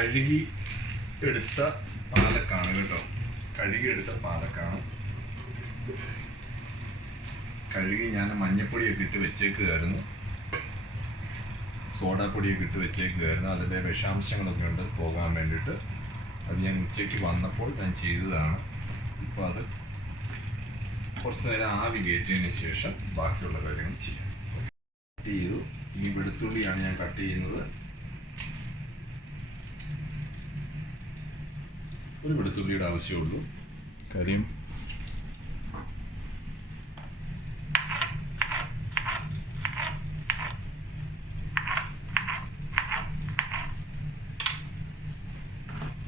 കഴുകി എടുത്ത പാലക്കാണ് കേട്ടോ. കഴുകി എടുത്ത പാലക്കാണ്. കഴുകി ഞാൻ മഞ്ഞപ്പൊടിയൊക്കെ ഇട്ട് വെച്ചേക്കുകയായിരുന്നു സോഡാപ്പൊടിയൊക്കെ ഇട്ട് വെച്ചേക്കുകയായിരുന്നു അതിന്റെ വിഷാംശങ്ങളൊക്കെ ഉണ്ട് പോകാൻ വേണ്ടിയിട്ട്. അത് ഞാൻ ഉച്ചയ്ക്ക് വന്നപ്പോൾ ഞാൻ ചെയ്തതാണ്. ഇപ്പോൾ അത് കുറച്ച് നേരം ആവി കയറ്റിയതിന് ശേഷം ബാക്കിയുള്ള കാര്യങ്ങൾ ചെയ്യാം. കട്ട് ചെയ്തു. ഇനി വെളുത്തുള്ളിയാണ് ഞാൻ കട്ട് ചെയ്യുന്നത്. ഒരു വെളുത്തുള്ളിയുടെ ആവശ്യമുള്ളൂ. കാര്യം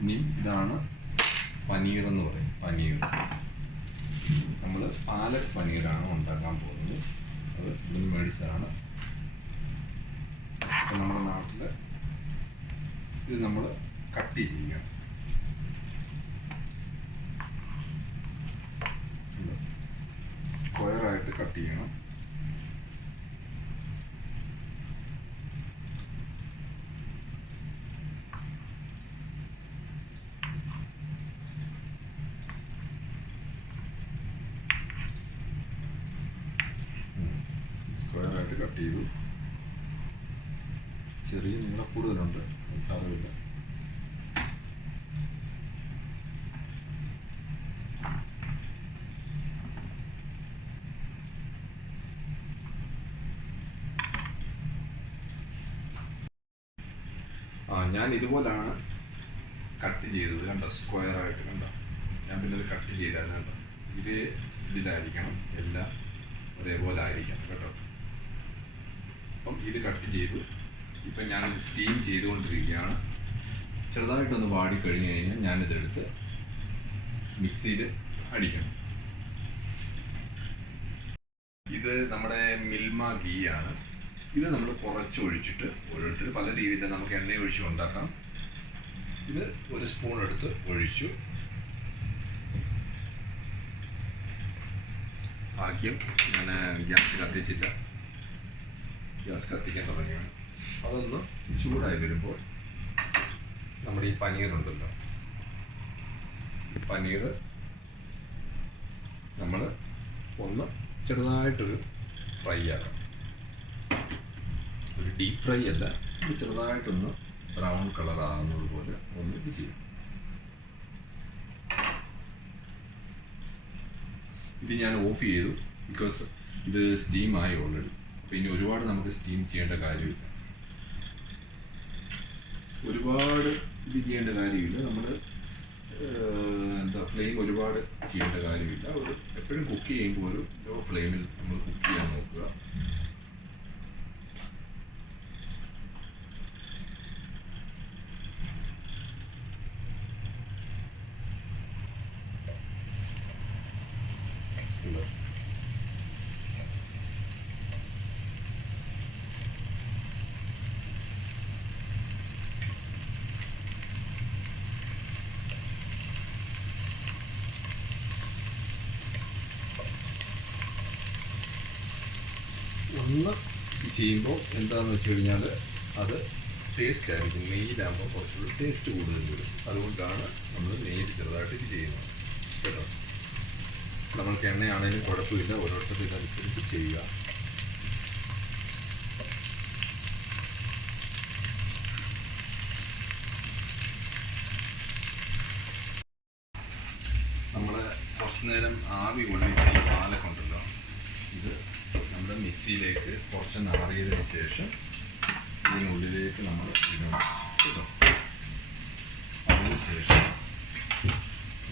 ഇനി ഇതാണ് പനീർ എന്ന് പറയും. പനീർ. നമ്മൾ പാലക് പനീറാണ് ഉണ്ടാക്കാൻ പോകുന്നത്. അത് ഇവിടുന്ന് മേടിച്ചതാണ്. നമ്മുടെ നാട്ടിൽ ഇത് നമ്മൾ കട്ട് ചെയ്യണം സ്ക്വയറായിട്ട് കട്ട് ചെയ്യണം സ്ക്വയറായിട്ട് കട്ട് ചെയ്തു. ചെറിയ നീളം കൂടുതലുണ്ട്. സാരമില്ല ആ ഞാൻ ഇതുപോലാണ് കട്ട് ചെയ്തത്. കണ്ട? സ്ക്വയർ ആയിട്ട് കണ്ട? ഞാൻ പിന്നെ ഒരു കട്ട് ചെയ്തായിരുന്നു കണ്ട ഇതേ ഇതിലായിരിക്കണം. എല്ലാം ഒരേപോലെ ആയിരിക്കണം കേട്ടോ. അപ്പം ഇത് കട്ട് ചെയ്തു. ഇപ്പം ഞാൻ സ്റ്റീം ചെയ്തുകൊണ്ടിരിക്കുകയാണ്. ചെറുതായിട്ടൊന്ന് വാടി കഴിഞ്ഞ് കഴിഞ്ഞാൽ ഞാനിതെടുത്ത് മിക്സിയിൽ അടിക്കണം. ഇത് നമ്മുടെ മിൽമ ഗീ ആണ് ഇത് നമ്മൾ കുറച്ച് ഒഴിച്ചിട്ട് ഓരോരുത്തർ പല രീതിയിൽ നമുക്ക് എണ്ണ ഒഴിച്ച് ഉണ്ടാക്കാം ഇത് ഒരു സ്പൂൺ എടുത്ത് ഒഴിച്ചു. ഭാഗ്യം ഞാൻ ഗ്യാസ് കത്തിച്ചില്ല. ഗ്യാസ് കത്തിക്കാൻ തുടങ്ങിയാണ്. അതൊന്ന് ചൂടായി വരുമ്പോൾ നമ്മുടെ ഈ പനീറുണ്ടല്ലോ. ഈ പനീർ നമ്മൾ ഒന്ന് ചെറുതായിട്ടൊരു ഫ്രൈ ആക്കാം ഒരു ഡീപ് ഫ്രൈ അല്ല. ചെറുതായിട്ടൊന്ന് ബ്രൗൺ കളർ ആകുന്നത് പോലെ ഒന്ന് ഇത് ചെയ്യും. ഇത് ഞാൻ ഓഫ് ചെയ്തു ബിക്കോസ് ഇത് സ്റ്റീം ആയി ഓൾറെഡി അപ്പോൾ ഇനി ഒരുപാട് നമുക്ക് സ്റ്റീം ചെയ്യേണ്ട കാര്യമില്ല. ഒരുപാട് ഇത് ചെയ്യേണ്ട കാര്യമില്ല. നമ്മൾ എന്താ ഫ്ലെയിം ഒരുപാട് ചെയ്യേണ്ട കാര്യമില്ല. ഒരു എപ്പോഴും കുക്ക് ചെയ്യുമ്പോൾ ഒരു ലോ ഫ്ലെയിമിൽ നമ്മൾ കുക്ക് ചെയ്യാൻ നോക്കുക ഉണ്ടോ? ഒന്ന് ചെയ്യുമ്പോൾ എന്താണെന്ന് വെച്ച് കഴിഞ്ഞാൽ അത് ടേസ്റ്റ് ആയിരിക്കും. നെയ്യിലാകുമ്പോൾ കുറച്ചുകൂടി ടേസ്റ്റ് കൂടുതൽ വരും. അതുകൊണ്ടാണ് നമ്മൾ നെയ്യിൽ ചെറുതായിട്ട് ഇത് ചെയ്യുന്നത്. കേട്ടോ? നമ്മൾക്ക് എണ്ണയാണെങ്കിലും കുഴപ്പമില്ല. ഓരോരുത്തർ ഇതനുസരിച്ച് ചെയ്യുക. നമ്മൾ കുറച്ച് നേരം ആവി കൊള്ളിച്ച് പാലൊക്കെ ഉണ്ടല്ലോ. ഇത് നമ്മുടെ മിക്സിയിലേക്ക് കുറച്ച് നാറിയതിന് ശേഷം ഇതിനുള്ളിലേക്ക് നമ്മൾ ഇടണം കേട്ടോ. അതിന് ശേഷം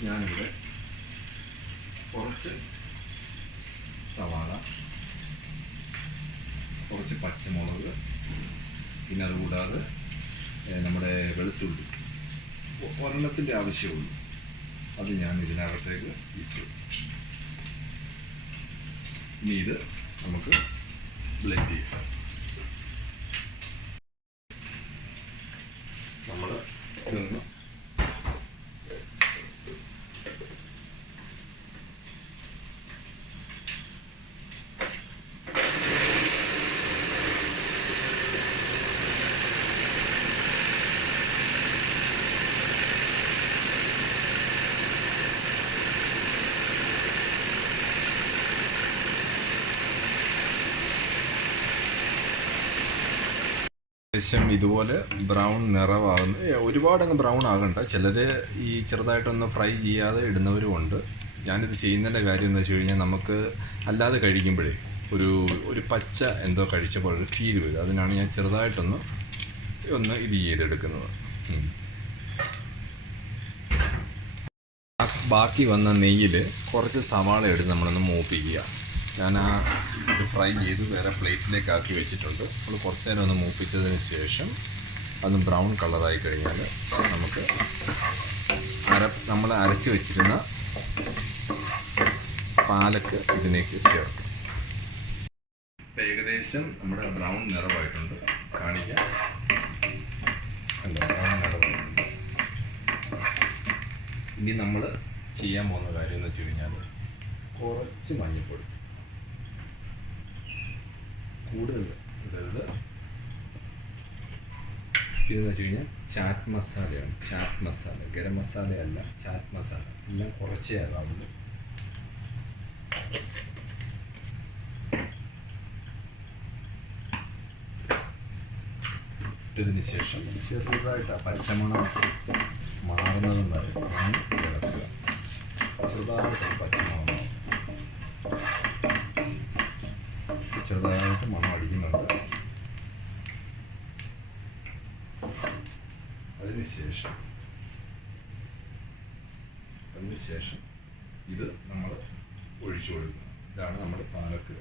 ഞാനിവിടെ കുറച്ച് സവാള കുറച്ച് പച്ചമുളക് പിന്നെ അതുകൂടാതെ നമ്മുടെ വെളുത്തുള്ളി. ഒരെണ്ണത്തിന്റെ ആവശ്യമുള്ളൂ അത് ഞാൻ ഇതിനകത്തേക്ക് ഇട്ടു. ഇനി ഇത് നമുക്ക് ബ്ലെൻഡ് ചെയ്യാം നമ്മൾ ഇതൊന്ന് ഏകദേശം ഇതുപോലെ ബ്രൗൺ നിറമാകുന്ന ഏ, ഒരുപാട് അങ്ങ് ബ്രൗൺ ആകണ്ട. ചിലർ ഈ ചെറുതായിട്ടൊന്ന് ഫ്രൈ ചെയ്യാതെ ഇടുന്നവരും ഉണ്ട്. ഞാനിത് ചെയ്യുന്നതിന്റെ കാര്യം എന്ന് വെച്ച് കഴിഞ്ഞാൽ നമുക്ക് അല്ലാതെ കഴിക്കുമ്പോഴേ ഒരു ഒരു പച്ച എന്തോ കഴിച്ചപ്പോൾ ഒരു ഫീൽ വരും. അതിനാണ് ഞാൻ ചെറുതായിട്ടൊന്ന് ഒന്ന് ഇത് ചെയ്തെടുക്കുന്നത്. ബാക്കി വന്ന നെയ്യിൽ കുറച്ച് സവാള എടുത്ത് നമ്മളൊന്ന് മൂപ്പിക്കുക. ഞാൻ ആ ഇത് ഫ്രൈ ചെയ്ത് വേറെ പ്ലേറ്റിലേക്ക് ആക്കി വെച്ചിട്ടുണ്ട്. നമ്മൾ കുറച്ച് നേരം ഒന്ന് മൂപ്പിച്ചതിന് ശേഷം അത് ബ്രൗൺ കളറായി കഴിഞ്ഞാൽ നമുക്ക് അര നമ്മൾ അരച്ച് വെച്ചിരുന്ന പാലക്ക് ഇതിലേക്ക് ചേർക്കും. ഏകദേശം നമ്മുടെ ബ്രൗൺ നിറമായിട്ടുണ്ട് കാണിക്കാം. അല്ല ബ്രൗൺ ഇനി നമ്മൾ ചെയ്യാൻ പോകുന്ന കാര്യം എന്ന് വെച്ച് കഴിഞ്ഞാൽ കുറച്ച് മഞ്ഞൾപ്പൊടി കൂടുതൽ ഇടരുത് ഇതെന്ന് വെച്ച് കഴിഞ്ഞാൽ ചാറ്റ് മസാലയാണ്. ചാറ്റ് മസാല ഗരം മസാലയല്ല ചാറ്റ് മസാല. എല്ലാം കുറച്ചേ ആകാവുള്ളൂ ഇട്ടതിന് ശേഷം ചെറുതായിട്ട് പച്ചമണം മാറുന്നത് വരെ ഇളക്കുക. ചെറുതായിട്ട് പച്ചമണം ചെറുതായിട്ട് മണം അടിക്കുന്നുണ്ട് അതിന് ശേഷം അതിന് ശേഷം ഇത് നമ്മൾ ഒഴിച്ചു കൊടുക്കണം. ഇതാണ് നമ്മുടെ പാലക്ക്.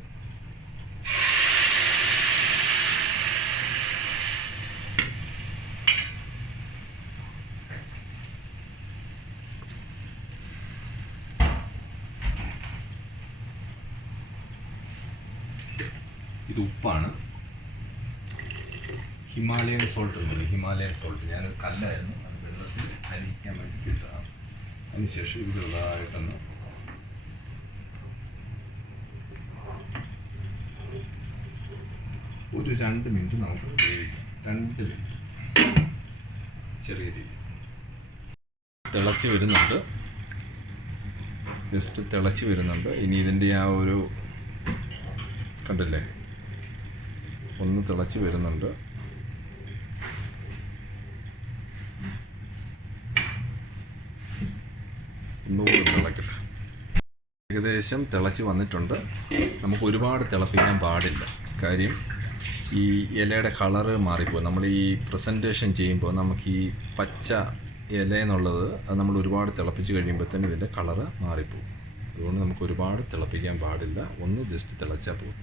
ഇത് ഉപ്പാണ്. ഹിമാലയൻ സോൾട്ട് എന്ന് പറയും. ഹിമാലയൻ സോൾട്ട് ഞാൻ കല്ലായിരുന്നു. അത് വെള്ളത്തിൽ അരിക്കാൻ വേണ്ടി കിട്ടുന്നതാണ് അതിനുശേഷം ഇത് ഉള്ളതായിട്ടൊന്ന് ഒരു രണ്ട് മിനിറ്റ് നമുക്ക് രണ്ട് മിനിറ്റ്. ചെറിയ രീതി തിളച്ച് വരുന്നുണ്ട്. ജസ്റ്റ് തിളച്ച് വരുന്നുണ്ട്. ഇനി ഇതിന്റെ ആ ഒരു കണ്ടില്ലേ? ഒന്ന് തിളച്ച് വരുന്നുണ്ട്. ഏകദേശം തിളച്ച് വന്നിട്ടുണ്ട്. നമുക്ക് ഒരുപാട് തിളപ്പിക്കാൻ പാടില്ല. കാര്യം ഈ ഇലയുടെ കളറ് മാറിപ്പോകും നമ്മൾ ഈ പ്രസന്റേഷൻ ചെയ്യുമ്പോൾ നമുക്ക് ഈ പച്ച ഇല എന്നുള്ളത് അത് നമ്മൾ ഒരുപാട് തിളപ്പിച്ച് കഴിയുമ്പോൾ കഴിയുമ്പോഴത്തേനും ഇതിന്റെ കളറ് മാറിപ്പോകും അതുകൊണ്ട് നമുക്ക് ഒരുപാട് തിളപ്പിക്കാൻ പാടില്ല. ഒന്ന് ജസ്റ്റ് തിളച്ചാൽ പോകും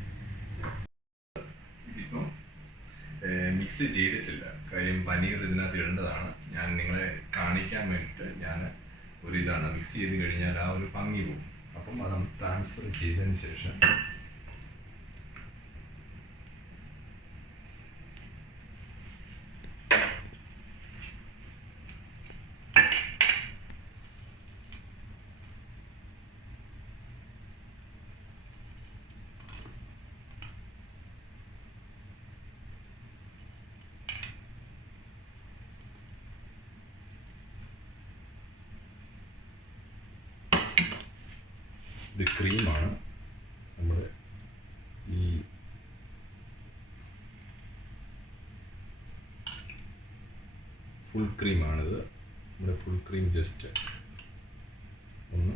മിക്സ് ചെയ്തിട്ടില്ല. കാര്യം പനീർ ഇതിനകത്ത് ഇടേണ്ടതാണ്. ഞാൻ നിങ്ങളെ കാണിക്കാൻ വേണ്ടിയിട്ട് ഞാൻ ഒരു ഇതാണ്. മിക്സ് ചെയ്ത് കഴിഞ്ഞാൽ ആ ഒരു ഭംഗി പോകും. അപ്പം അത് ട്രാൻസ്ഫർ ചെയ്തതിന് ശേഷം ഇത് ക്രീമാണ്. നമ്മൾ ഈ ഫുൾ ക്രീമാണിത്. നമ്മുടെ ഫുൾ ക്രീം ജസ്റ്റ് ഒന്ന്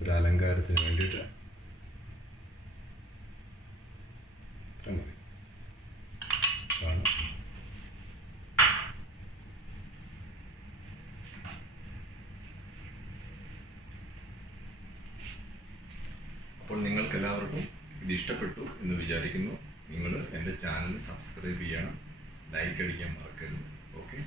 ഒരു അലങ്കാരത്തിന് വേണ്ടിയിട്ട് ഇത്ര മതി ഇതാണ് അപ്പോൾ നിങ്ങൾക്ക് എല്ലാവർക്കും ഇത് ഇഷ്ടപ്പെട്ടു എന്ന് വിചാരിക്കുന്നു. നിങ്ങൾ എന്റെ ചാനൽ സബ്സ്ക്രൈബ് ചെയ്യണം. ലൈക്ക് അടിക്കാൻ മറക്കരുത്. ഓക്കെ?